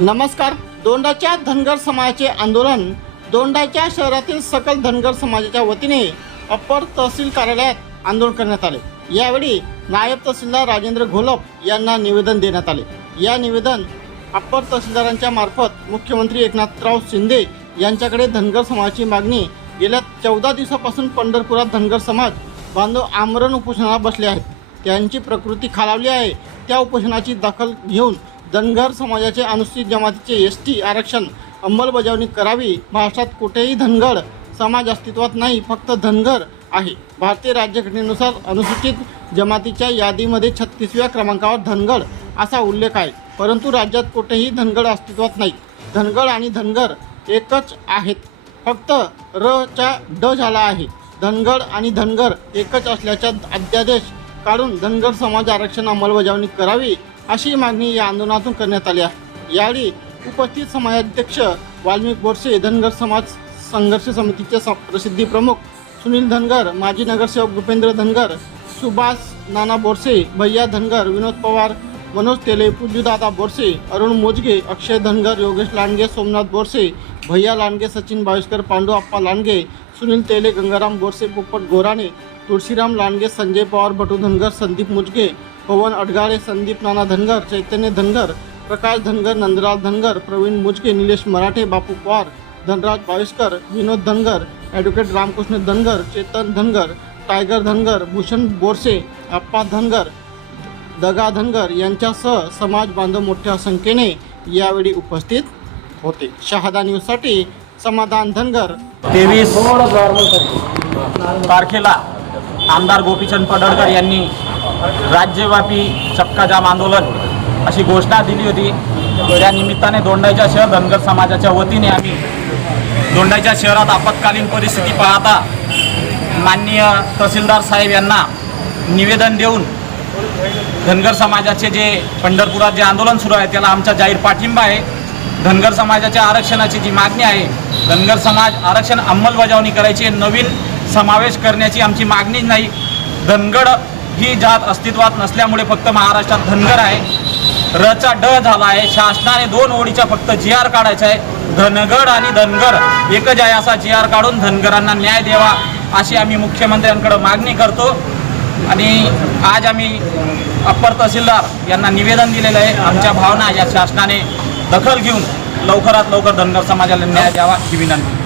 नमस्कार. दोंडाच्या धनगर समाजाचे आंदोलन दोंडाच्या शहरातील सकल धनगर समाजाच्या वतीने अप्पर तहसील कार्यालयात आंदोलन करण्यात आले. यावेळी नायब तहसीलदार राजेंद्र घोलप यांना निवेदन देण्यात आले. या निवेदन अप्पर तहसीलदारांच्या मार्फत मुख्यमंत्री एकनाथराव शिंदे यांच्याकडे धनगर समाजाची मागणी गेल्या चौदा दिवसापासून पंढरपुरात धनगर समाज बांधव आमरण उपोषणाला बसले आहेत. त्यांची प्रकृती खालावली आहे. त्या उपोषणाची दखल घेऊन धनगर समाजाचे अनुसूचित जमातीचे एस टी आरक्षण अंमलबजावणी करावी. महाराष्ट्रात कुठेही धनगड समाज अस्तित्वात नाही फक्त धनगर आहे. भारतीय राज्यघटनेनुसार अनुसूचित जमातीच्या यादीमध्ये छत्तीसव्या क्रमांकावर धनगड असा उल्लेख आहे. परंतु राज्यात कुठेही धनगड अस्तित्वात नाही. धनगड आणि धनगर एकच आहेत. फक्त र चा ड झाला आहे. धनगड आणि धनगर एकच असल्याच्या अध्यादेश काढून धनगर समाज आरक्षण अंमलबजावणी करावी. अशी मागणी या आंदोलनातून करण्यात आली आहे. यावेळी उपस्थित समाजाध्यक्ष वाल्मिक बोरसे धनगर समाज संघर्ष समितीचे स- प्रसिद्धी प्रमुख सुनील धनगर माजी नगरसेवक भूपेंद्र धनगर सुभाष नाना बोरसे भैया धनगर विनोद पवार मनोज तेले पूज्यदादा बोरसे अरुण मोजगे अक्षय धनगर योगेश लांडगे सोमनाथ बोरसे भैया लांडगे सचिन बाविस्कर पांडू आप्पा लांडगे सुनील तेले गंगाराम बोरसे पोपट गोराणे तुळशीराम लांडगे संजय पवार भटू धनगर संदीप मुजगे पवन अडगाळे संदीप नाना धनगर चैतन्य धनगर प्रकाश धनगर नंदलाल धनगर प्रवीण मुजके निलेश मराठे बापू पवार धनराज बाविस्कर विनोद धनगर ॲडव्होकेट रामकृष्ण धनगर चेतन धनगर टायगर धनगर भूषण बोरसे आप्पा धनगर दगा धनगर यांच्यासह समाज बांधव मोठ्या संख्येने यावेळी उपस्थित होते. शहादा न्यूजसाठी समाधान धनगर. तेवीस तारखेला आमदार गोपीचंद पडळकर यांनी राज्यव्यापी चक्काजाम आंदोलन अशी घोषणा दिली होती. त्या निमित्ताने दोंडाईच्या शहर धनगर समाजाच्या वतीने आम्ही दोंडाईच्या शहरात आपत्कालीन परिस्थिती पाहता माननीय तहसीलदार साहेब यांना निवेदन देऊन धनगर समाजाचे जे पंढरपुरात जे आंदोलन सुरू आहे त्याला आमचा जाहीर पाठिंबा आहे. धनगर समाजाच्या आरक्षणाची जी मागणी आहे धनगर समाज आरक्षण अंमलबजावणी करायची नवीन समावेश करण्याची आमची मागणी नाही. धनगड ही जात अस्तित्वात नसल्यामुळे फक्त महाराष्ट्रात धनगर आहे. रचा ड झाला आहे. शासनाने दोन ओळीच्या फक्त जी आर काढायचा आहे धनगड आणि धनगर. एकच आहे असा जी आर काढून धनगरांना न्याय द्यावा अशी आम्ही मुख्यमंत्र्यांकडे मागणी करतो. आणि आज आम्ही अप्पर तहसीलदार यांना निवेदन दिलेलं आहे. आमच्या भावना या शासनाने दखल घेऊन लवकरात लवकर धनगर समाजाला न्याय द्यावा ही विनंती.